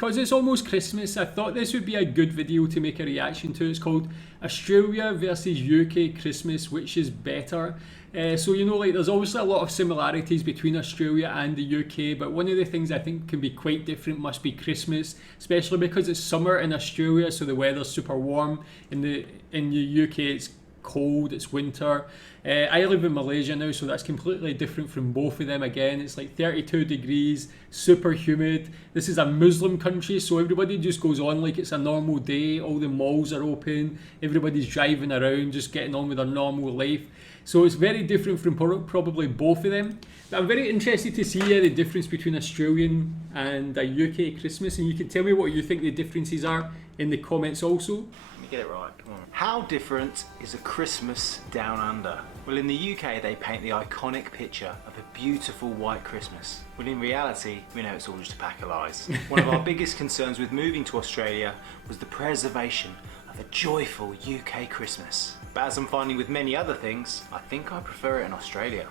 Because it's almost Christmas, I thought this would be a good video to make a reaction to. It's called Australia versus UK Christmas, which is better? So there's obviously a lot of similarities between Australia and the UK, but one of the things I think can be quite different must be Christmas, especially because it's summer in Australia, so the weather's super warm. In the UK it's cold, it's winter. I live in Malaysia now, so that's completely different from both of them. Again, it's like 32 degrees, super humid. This is a Muslim country, so everybody just goes on like it's a normal day. All the malls are open, everybody's driving around, just getting on with their normal life. So it's very different from probably both of them. But I'm very interested to see the difference between Australian and a UK Christmas, and you can tell me what you think the differences are in the comments also. Get it right, come on. How different is a Christmas down under? Well, in the UK they paint the iconic picture of a beautiful white Christmas. Well, in reality, we know it's all just a pack of lies. One of our biggest concerns with moving to Australia was the preservation of a joyful UK Christmas. But as I'm finding with many other things, I think I prefer it in Australia.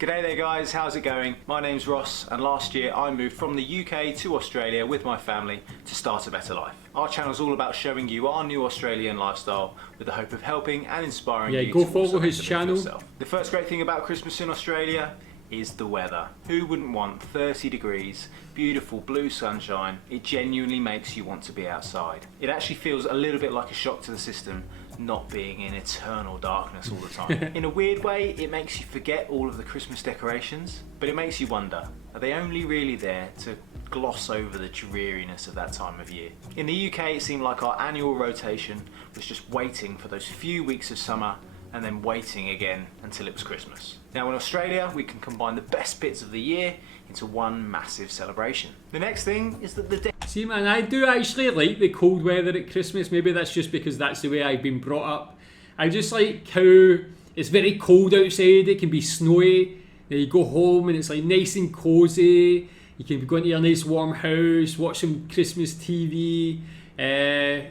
G'day there guys, how's it going? My name's Ross, and last year I moved from the UK to Australia with my family to start a better life. Our channel's all about showing you our new Australian lifestyle with the hope of helping and inspiring you go to follow his channel. Yourself. The first great thing about Christmas in Australia is the weather. Who wouldn't want 30 degrees, beautiful blue sunshine? It genuinely makes you want to be outside. It actually feels a little bit like a shock to the system not being in eternal darkness all the time. In a weird way, it makes you forget all of the Christmas decorations, but it makes you wonder, are they only really there to gloss over the dreariness of that time of year? In the UK, it seemed like our annual rotation was just waiting for those few weeks of summer and then waiting again until it was Christmas. Now in Australia, we can combine the best bits of the year into one massive celebration. The next thing is that the See man, I do actually like the cold weather at Christmas. Maybe that's just because that's the way I've been brought up. I just like how it's very cold outside, it can be snowy, then you go home and it's like nice and cosy. You can go into your nice warm house, watch some Christmas TV.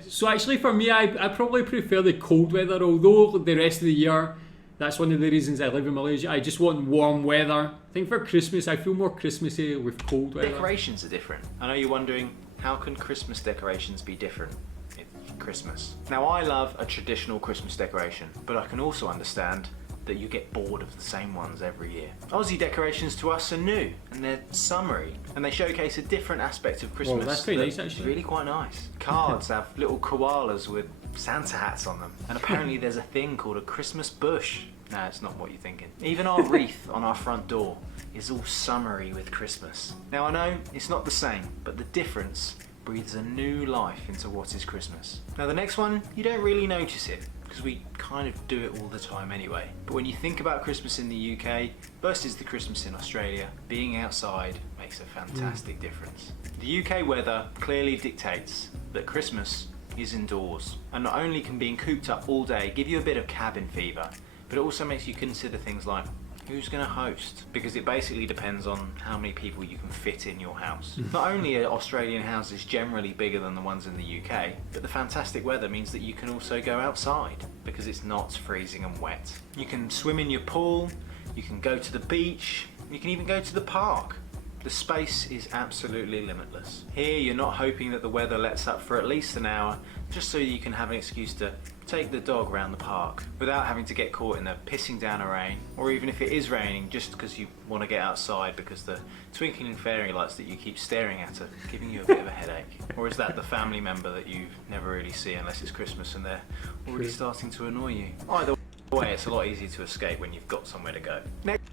So actually for me, I probably prefer the cold weather, although the rest of the year, that's one of the reasons I live in Malaysia. I just want warm weather. I think for Christmas, I feel more Christmassy with cold weather. Decorations are different. I know you're wondering, how can Christmas decorations be different? It's Christmas. Now I love a traditional Christmas decoration, but I can also understand that you get bored of the same ones every year. Aussie decorations to us are new and they're summery and they showcase a different aspect of Christmas. Well, that's pretty nice actually. Really quite nice. Cards have little koalas with Santa hats on them, and apparently there's a thing called a Christmas bush. No, it's not what you're thinking. Even our wreath on our front door is all summery with Christmas. Now I know it's not the same, but the difference breathes a new life into what is Christmas. Now the next one, you don't really notice it, because we kind of do it all the time anyway. But when you think about Christmas in the UK versus the Christmas in Australia, being outside makes a fantastic difference. The UK weather clearly dictates that Christmas is indoors. And not only can being cooped up all day give you a bit of cabin fever, but it also makes you consider things like, who's going to host? Because it basically depends on how many people you can fit in your house. Not only are Australian houses generally bigger than the ones in the UK, but the fantastic weather means that you can also go outside because it's not freezing and wet. You can swim in your pool, you can go to the beach, you can even go to the park. The space is absolutely limitless. Here you're not hoping that the weather lets up for at least an hour just so you can have an excuse to take the dog around the park without having to get caught in the pissing down of rain, or even if it is raining, just because you want to get outside because the twinkling fairy lights that you keep staring at are giving you a bit of a headache. Or is that the family member that you never really see unless it's Christmas and they're already starting to annoy you? Either way, it's a lot easier to escape when you've got somewhere to go.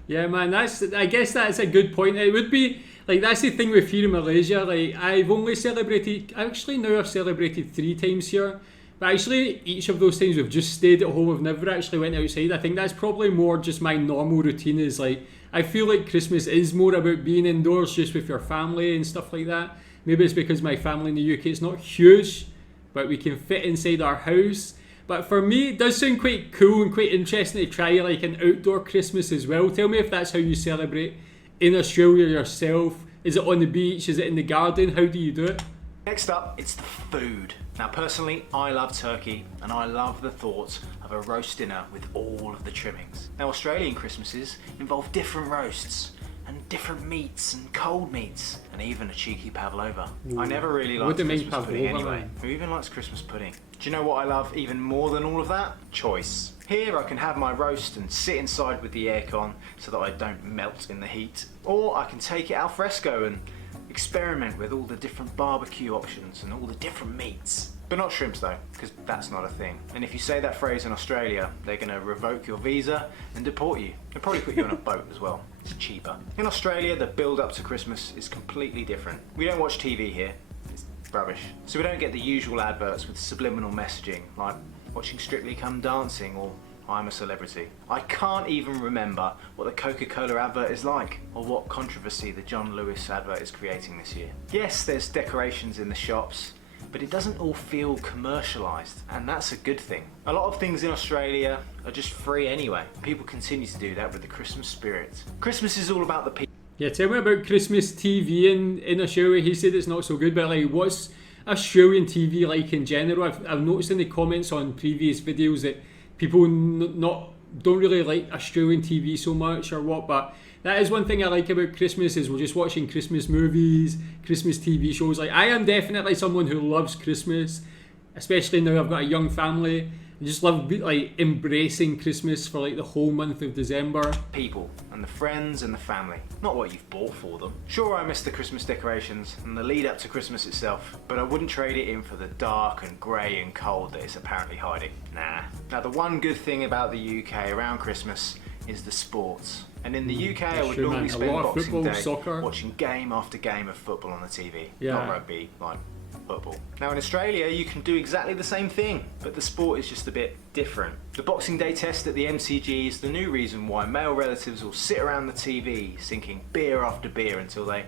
Yeah man, I guess that's a good point. It would be, like that's the thing with here in Malaysia, like I've celebrated 3 times here. But actually, each of those times we've just stayed at home, we've never actually went outside. I think that's probably more just my normal routine is like, I feel like Christmas is more about being indoors just with your family and stuff like that. Maybe it's because my family in the UK is not huge, but we can fit inside our house. But for me, it does sound quite cool and quite interesting to try like an outdoor Christmas as well. Tell me if that's how you celebrate in Australia yourself. Is it on the beach? Is it in the garden? How do you do it? Next up, it's the food. Now personally, I love turkey and I love the thought of a roast dinner with all of the trimmings. Now Australian Christmases involve different roasts, and different meats and cold meats, and even a cheeky pavlova. I never really I liked wouldn't mind Christmas pudding pavlova, anyway. man. Who even likes Christmas pudding? Do you know what I love even more than all of that? Choice. Here I can have my roast and sit inside with the aircon so that I don't melt in the heat. Or I can take it al fresco and experiment with all the different barbecue options and all the different meats. But not shrimps though, because that's not a thing. And if you say that phrase in Australia, they're going to revoke your visa and deport you. They'll probably put you on a boat as well. It's cheaper. In Australia, the build up to Christmas is completely different. We don't watch TV here. It's rubbish. So we don't get the usual adverts with subliminal messaging, like watching Strictly Come Dancing or I'm a Celebrity. I can't even remember what the Coca-Cola advert is like, or what controversy the John Lewis advert is creating this year. Yes, there's decorations in the shops, but it doesn't all feel commercialised, and that's a good thing. A lot of things in Australia are just free anyway. People continue to do that with the Christmas spirit. Christmas is all about the people. Yeah, tell me about Christmas TV in Australia. He said it's not so good, but like, what's Australian TV like in general? I've noticed in the comments on previous videos that people don't really like Australian TV so much or what, but that is one thing I like about Christmas is we're just watching Christmas movies, Christmas TV shows. Like, I am definitely someone who loves Christmas, especially now I've got a young family. I just love like embracing Christmas for like the whole month of December. People and the friends and the family, not what you've bought for them. Sure, I miss the Christmas decorations and the lead up to Christmas itself, but I wouldn't trade it in for the dark and grey and cold that it's apparently hiding. Nah. Now, the one good thing about the UK around Christmas is the sports. And in the UK, I would true, normally man. A spend lot of Boxing football, Day soccer. watching game after game of football on the TV. Yeah. Not rugby, like football. Now in Australia you can do exactly the same thing, but the sport is just a bit different. The Boxing Day test at the MCG is the new reason why male relatives will sit around the TV sinking beer after beer until they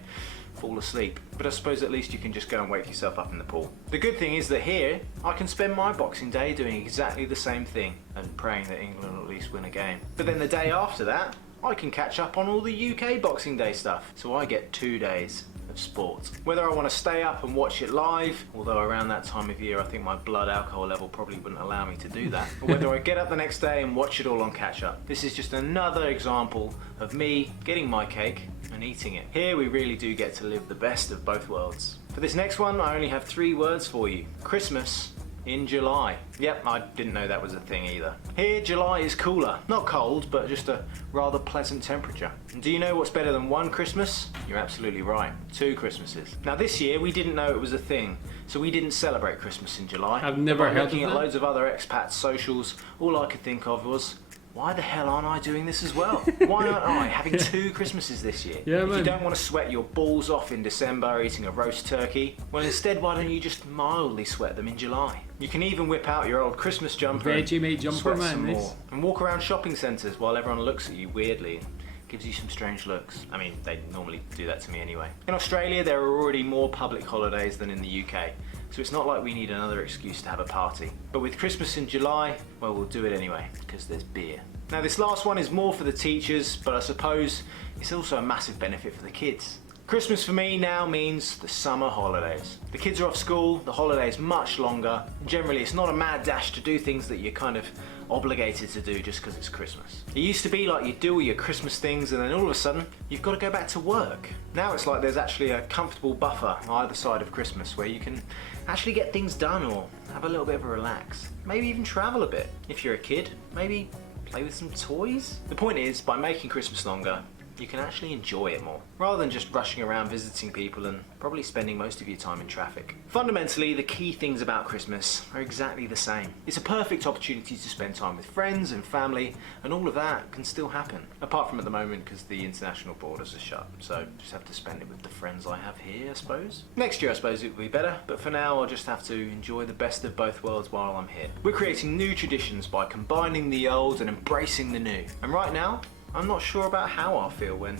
fall asleep. But I suppose at least you can just go and wake yourself up in the pool. The good thing is that here I can spend my Boxing Day doing exactly the same thing and praying that England will at least win a game. But then the day after that I can catch up on all the UK Boxing Day stuff. So I get 2 days of sport. Whether I want to stay up and watch it live, although around that time of year I think my blood alcohol level probably wouldn't allow me to do that, or whether I get up the next day and watch it all on catch up. This is just another example of me getting my cake and eating it. Here we really do get to live the best of both worlds. For this next one I only have 3 words for you. Christmas in July. Yep, I didn't know that was a thing either. Here, July is cooler. Not cold, but just a rather pleasant temperature. And do you know what's better than one Christmas? You're absolutely right. 2 Christmases. Now this year, we didn't know it was a thing, so we didn't celebrate Christmas in July. I've never By heard looking of at that. loads of other expats' socials, all I could think of was, why the hell aren't I doing this as well? Why aren't I having 2 Christmases this year? Yeah, if man. you don't want to sweat your balls off in December eating a roast turkey, well instead why don't you just mildly sweat them in July? You can even whip out your old Christmas jumper and Vegemite jumper, sweat man, some nice. more. And walk around shopping centres while everyone looks at you weirdly and gives you some strange looks. I mean, they normally do that to me anyway. In Australia there are already more public holidays than in the UK, so it's not like we need another excuse to have a party. But with Christmas in July, well, we'll do it anyway, because there's beer. Now this last one is more for the teachers, but I suppose it's also a massive benefit for the kids. Christmas for me now means the summer holidays. The kids are off school, the holiday is much longer, and generally it's not a mad dash to do things that you're kind of obligated to do just because it's Christmas. It used to be like you do all your Christmas things and then all of a sudden you've got to go back to work. Now it's like there's actually a comfortable buffer either side of Christmas where you can actually get things done or have a little bit of a relax. Maybe even travel a bit. If you're a kid, maybe play with some toys. The point is, by making Christmas longer, you can actually enjoy it more, rather than just rushing around visiting people and probably spending most of your time in traffic. Fundamentally, the key things about Christmas are exactly the same. It's a perfect opportunity to spend time with friends and family, and all of that can still happen. Apart from at the moment, because the international borders are shut, so just have to spend it with the friends I have here, I suppose. Next year, I suppose it will be better, but for now, I'll just have to enjoy the best of both worlds while I'm here. We're creating new traditions by combining the old and embracing the new. And right now, I'm not sure about how I'll feel when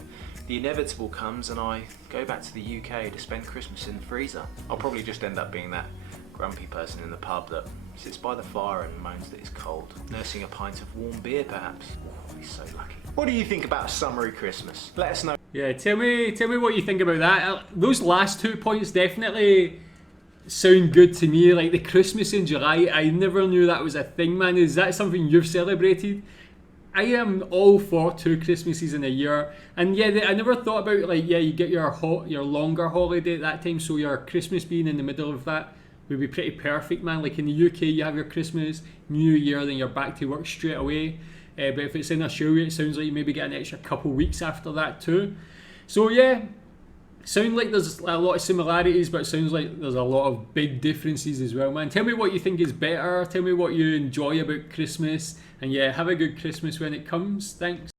the inevitable comes and I go back to the UK to spend Christmas in the freezer. I'll probably just end up being that grumpy person in the pub that sits by the fire and moans that it's cold, nursing a pint of warm beer perhaps. Oh, I'll be so lucky. What do you think about a summery Christmas? Let us know. Yeah, tell me what you think about that. Those last 2 points definitely sound good to me. Like the Christmas in July, I never knew that was a thing, man. Is that something you've celebrated? I am all for 2 Christmases in a year, and yeah, I never thought about like you get your longer holiday at that time, so your Christmas being in the middle of that would be pretty perfect, man. Like in the UK, you have your Christmas, New Year, then you're back to work straight away. But if it's in Australia, it sounds like you maybe get an extra couple weeks after that too. So yeah, sound like there's a lot of similarities, but it sounds like there's a lot of big differences as well, man. Tell me what you think is better. Tell me what you enjoy about Christmas. And yeah, have a good Christmas when it comes. Thanks.